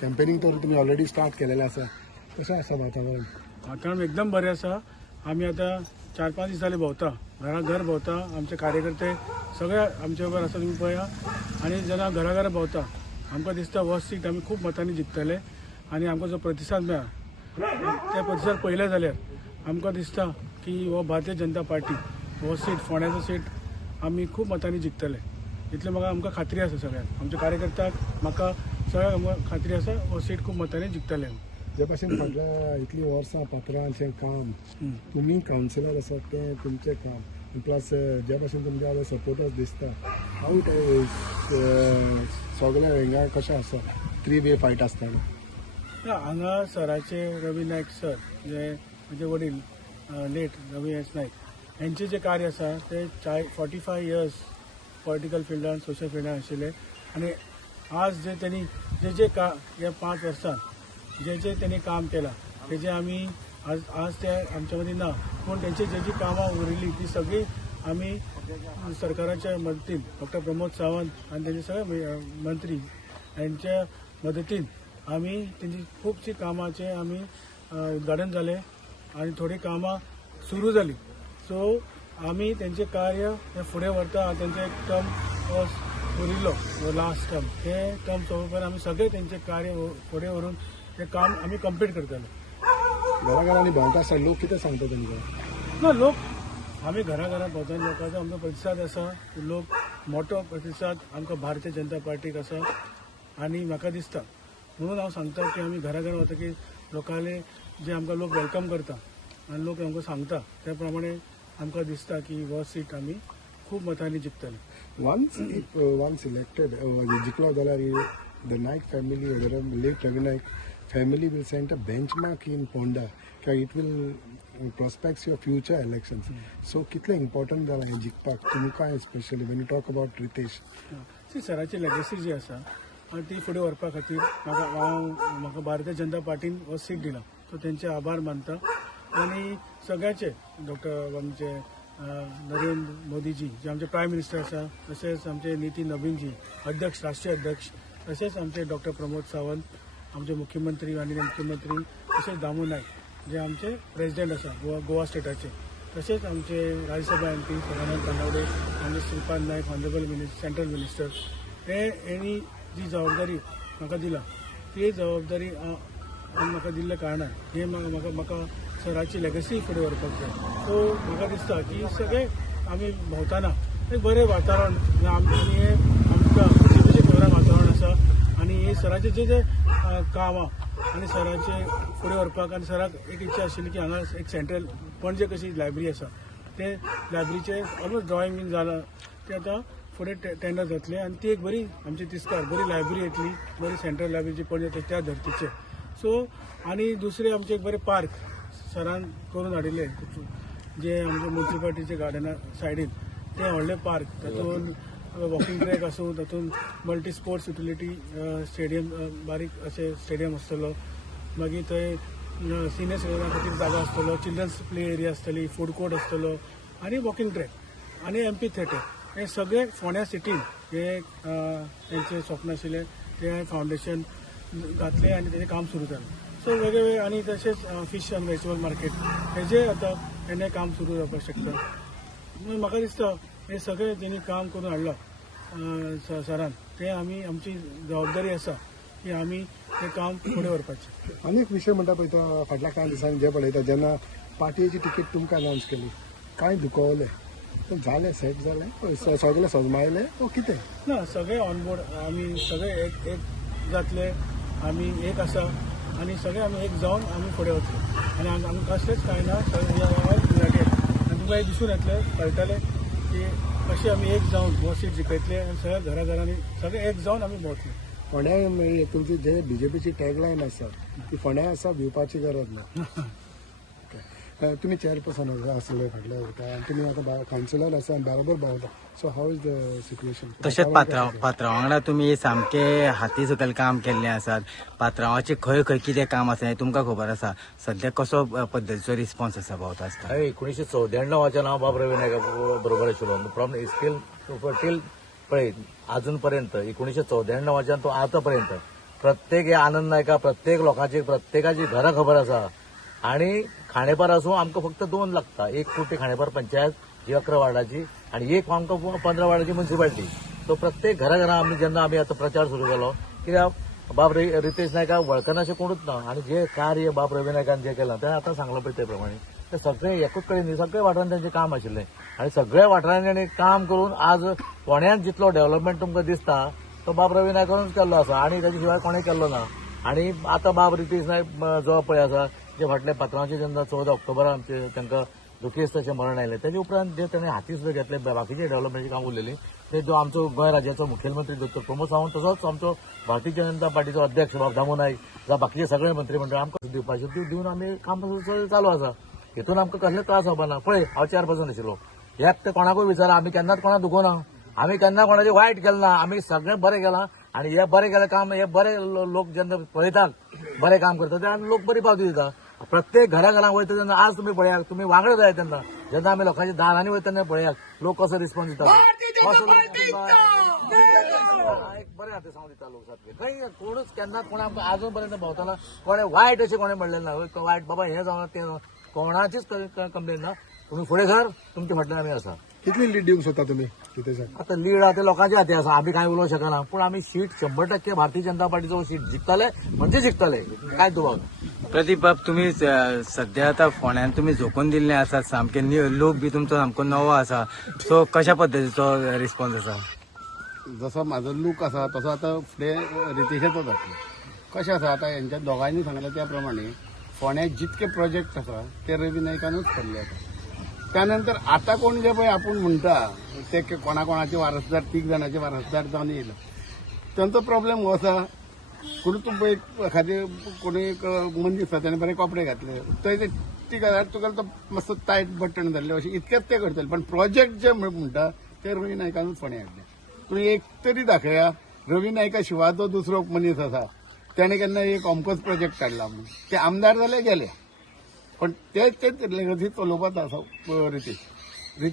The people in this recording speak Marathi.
कॅम्पेनिंग तर तुम्ही ऑलरेडी स्टार्ट केलेलें आसा. कशें आसा वातावरण? वातावरण एकदम बरें आसा. आमी आतां 4-5 दीस जाले भोंवता, घरा भोंवता. आमचे कार्यकर्ते सगळे आमचे बरोबर आसा, तुम्ही पळया. आनी जेन्ना घरा भोंवता आमकां दिसता हो सीट आमी खूब मतांनी जिखतले. आनी आमकां जो प्रतिसाद मेळ्ळा ते प्रतिसाद पळयले जाल्यार आमकां दिसता की हो भारतीय जनता पार्टी हो सीट फोंड्याचो सीट आमी खूब मतांनी जिखतले. इतले म्हाका आमकां खात्री आसा. सगळ्यांक आमच्या कार्यकर्त्यांक म्हाका सगळ्यांक आमकां खात्री आसा हो सीट खूब मतांनी जिखतले. जे भाशेन फाटल्या इतली वर्सां पात्रांचें काम तुम्ही कावन्सिलर आसात तें तुमचें काम प्लस जे भाशेन तुमचे आतां सपोर्टर्स दिसता हांव सगळ्या हांगा कशें आसा 3-वे फायट आसतना हांगा सराचे रवी नायक सर जे म्हजे वडील लेट रवी एस नायक हेंचे जे कार्य आसा ते 45 इयर्स पॉलिटिकल फिल्डान सोशल फिल्डान आशिल्ले. आनी आज जे त्यांनी या 5 वर्सांत जे त्यांनी काम केलां तेजे आमी आज ते आमच्या मदीं ना, पूण त्यांची जी कामां उरिल्ली ती सगळी आमी सरकाराच्या मदतीन डॉक्टर प्रमोद सावंत आनी तेजे सगळे मंत्री यांच्या मदतीन आमी तेंची खुबशीं कामांचे आमी उद्घाटन जालें आनी थोडी कामां सुरू जाली. सो आमी तेंचे कार्य हे फुडें व्हरता. तेंचे एक टर्म उरिल्लो लास्ट टर्म, ते टर्म सोंपोवपाक आमी सगळे तेंचे कार्य फुडें व्हरून ते काम आमी कंप्लीट करतले. घराघरांनी भोंवता आसतना लोक कितें सांगता तुमकां? ना लोक आमी घरा भोंवता लोकांचो आमचो प्रतिसाद आसा. लोक मोठो प्रतिसाद आमकां भारतीय जनता पार्टीक आसा. आनी म्हाका दिसता म्हणून हांव सांगता की आमी घरा वता की लोकांले जे आमकां लोक वेलकम करता आनी लोक आमकां सांगता त्या प्रमाणे आमकां दिसता की हो सीट आमी खूब मतांनी जिखतले. वन्स इलेक्टेड जिखलो जाल्यार the Naik family let Ravi Naik family will set a benchmark in Ponda. It will prospects your future elections. So, कितले important जाला हे जिखपाक तुमकां especially when you talk about Ritesh. सराची लेगसी जी आसा ती फुडें व्हरपा खातीर म्हाका भारतीय जनता पार्टीन हो सीट दिला. सो तेंचे आभार मानता. आनी सगळ्याचे डॉक्टर आमचे नरेंद्र मोदीजी जे आमचे प्रायम मिनिस्टर आसा, तशेंच आमचे नितीन नवीनजी अध्यक्ष राष्ट्रीय अध्यक्ष, तशेंच आमचे डॉक्टर प्रमोद सावंत आमचे मुख्यमंत्री आणि मुख्यमंत्री, तसेच दामू नायक जे आमचे प्रेसिडेंट आसा गोवा स्टेटाचे, तसेच आमचे राज्यसभा MP सदानंद तानावडे, आमचे Shripad Naik honourable central minister, हेणी जी जबाबदारी म्हाका दिला ती जबाबदारी म्हाका दिल्ल्या कारणान हे म्हाका सराची लेगसी फुडें व्हरपाक जाय. सो म्हाका दिसता की सगळे आमी भोंवताना एक बरें वातावरण आनी हे आमकां खबरां वातावरण आसा. आनी हे सराचे जे कामां आनी सराचे फुडें व्हरपाक आनी सराक एक इच्छा आशिल्ली की हांगा एक सेंट्रल पणजे कशी लायब्ररी आसा ते लायब्ररीचे ऑलमोस्ट ड्रॉइंग बीन जालां ते आतां फुडें टेंडर जातले आनी ती एक बरी आमची तिस्कार बरी लायब्ररी येतली, बरी सेंट्रल लायब्ररी पणजे त्या धर्तीचे. सो आनी दुसरे आमचे एक बरे पार्क सरान करून हाडिल्ले जे आमचे म्युनिसिपालिटीचे गार्डना सायडीन ते व्हडले पार्क, तातूंत वॉकिंग ट्रॅक आसूं, तातूंत मल्टी स्पोर्ट्स युटिलिटी स्टेडियम बारीक अशें स्टेडियम आसतलो, मागीर थंय सिनियर सिटीजना खातीर जागा आसतलो, चिल्ड्रन्स प्ले एरिया आसतली, फूड कोर्ट आसतलो आनी वॉकिंग ट्रॅक आनी MP थिएटर. हे सगळे फोंड्या सिटीन हे तेंचे स्वप्न आशिल्लें ते फावंडेशन घातलें आनी तेजें काम सुरू जालें. सो वेगवेगळे आनी तशेंच फिश एंड व्हेजिटेबल मार्केट हेजें आतां हें काम सुरू जावपाक शकता. म्हाका दिसता हे सगळे जेणी काम करून हाडलां सरान ते आमी आमची जबाबदारी आसा की आमी तें काम फुडें व्हरपाचें. आनी एक विशय म्हणटा पळय तो फाटल्या कांय दिसांनी जे पळयता जेन्ना पार्टीची तिकेट तुमकां अनावन्स केली कांय दुखवले जालें सेट जालें सगळे सजमायले ओ कितें? ना सगळे ऑनबोर्ड आमी सगळे एक जातले आमी एक आसा आनी सगळे आमी एक जावन आमी फुडें वतले आनी आमकां कसलेंच कांय ना. ऑल युनायटेड आनी तुमकां दिसून येतलें कळटलें की कशें आमी एक जावन हो सीट जिखयतले आनी सगळ्या घरांनी सगळे एक जावन आमी भोंवतले. फोंड्या तुमची जे BJPची टॅगलायन आसा ती फोंड्या आसा भिवपाची गरज ना. तुम्ही चेअरपर्सन आसले फाटल्या आनी तुमी आतां कावन्सिलर आसा आनी बरोबर भोंवता. So how is the situation? तशेंच पात्रांव वांगडा तुमी सामके हाती सकयल काम केल्लें आसात. पात्रांवाचें खंय खंय कितें काम आसा हें तुमकां खबर आसा. सध्या कसो पद्दतीचो रिस्पॉन्स आसा भोंवता आसता? 1994 हांव बाब रवी नायका बरोबर आशिल्लो. फ्रॉम टील पळय अजून पर्यंत 1994 तो आतां पर्यंत प्रत्येक हे आनंद नायका प्रत्येक लोकांची प्रत्येकाची घरां खबर आसा आणि खांडेपार आसूं आमकां फक्त 2 लागता. एक फूट ती खांडेपार पंचायत जी 11 वार्डाची आणि एक आमकां 15 वार्डाची म्युन्सिपालिटी. तो प्रत्येक घरा आमी जेन्ना आमी आतां प्रचार सुरू केलो कित्याक बाब रितेश नायकाक वळखना अशें कोणूच ना आणि जे कार्य बाब रवी नायकान जें केलां तें आतां सांगलां पळय ते प्रमाणे ते सगळे एकूच कडेन न्ही, सगळ्या वाठारांत तांचें काम आशिल्लें आणि सगळ्या वाठारांनी तांणी काम करून आज फोंड्यात जितलो डेव्हलपमेंट तुमकां दिसता तो बाब रवी नायकानूच केल्लो आसा आणि ताचे शिवाय कोणें केल्लो ना. आणि आतां बाब रितेश नायक जो पळय आसा जे फाटल्या पात्रांवाचे जेन्ना 14 ऑक्टोबराक आमचे तांकां दुखेस्त अशें मरण आयलें तेजे उपरांत जे ताणें हाती सुद्दां घेतले बाकीचे डेव्हलपमेंटची काम उरलेली ते जो आमचो गोंय राज्याचो मुखेलमंत्री दोतोर प्रमोद सावंत तसोच आमचो भारतीय जनता पार्टीचो अध्यक्ष बाब दामू नायक जावं बाकीचे सगळे मंत्रीमंडळ आमकां दिवपाचे दिवन आमी काम चालू आसा. हितून आमकां कसले त्रास जावपाना. पळय हांव चेअरपर्सन आशिल्लो ह्याक ते कोणाकूय विचारा आमी केन्नाच कोणाक दुखोवना, आमी केन्ना कोणाचें वायट केलें ना, आमी सगळें बरें केलां आणि हे बरें केलें काम हे बरे लोक जेन्ना पळयतात बरें काम करता तेन्ना लोक बरी पावती दिता. प्रत्येक घरांत वयता तेन्ना आज तुमी पळयात तुमी वांगडा जाय तेन्ना जेन्ना आमी लोकांच्या दारांनी वयता तेन्ना पळयात लोक कसो रिस्पॉन्स दिता. एक बरें हाती सांगून दिता लोक सारके खंय कोणूच केन्नाच कोणा आमकां आजून पर्यंत भोंवताना कोणें वायट अशें कोणें म्हणलें ना वायट बाबा हें जावं तें कोणाचीच कंप्लेन ना. तुम्ही फुडें सर तुमच्या फाटल्यान आमी आसा. कितली लीड दिवंक सोदता तुमी कितें आता लीड आहा ते लोकांच्या हाती आसा आमी कांय उलोवंक शकना पूण आमी सीट 100% भारतीय जनता पार्टीचो सीट जिखतले म्हणजे जिखतले काय दुबाव ना. प्रदीप बाब तुम्ही सध्या आता फोंड्यान तुम्ही झोकून दिल्ले आसात सामके लोक बी तुमचो सामको नवो आसा सो कशा पद्दतीचो रिस्पॉन्स आसा. जसो म्हाजो लूक आसा तसो आतां फुडें रितेशाचो जातलो. कशें आसा आतां हेंच्या दोगांयनी सांगलें त्या प्रमाणे फोंड्यात जितके प्रोजेक्ट आसा ते रवी नायकानूच पडले आसा. त्यानंतर आता कोण जे पळय आपूण म्हणटा ते कोणाकोणाचे वारसदार 3 जाणांचे वारसदार जावन येयला तांचो प्रॉब्लेम हो आसा. कोणी तूं पळय एखादें कोणी एक मनीस आसा ताणें बरे कपडे घातले थंय ते 30,000 तुका तो मातसो टायट बटन धरले अशें इतकेच ते करतले पण प्रोजेक्ट जे म्हणटा ते रवी नायकानूच फोंड्या हाडले. तुमी एक तरी दाखया रवी नायका शिवाय जो दुसरो मनीस आसा त्याने केन्ना एक अमकोच प्रोजेक्ट काडला म्हणून ते आमदार जाले गेले पण तेच लेगसी चलोवपाचो आसा रितेश.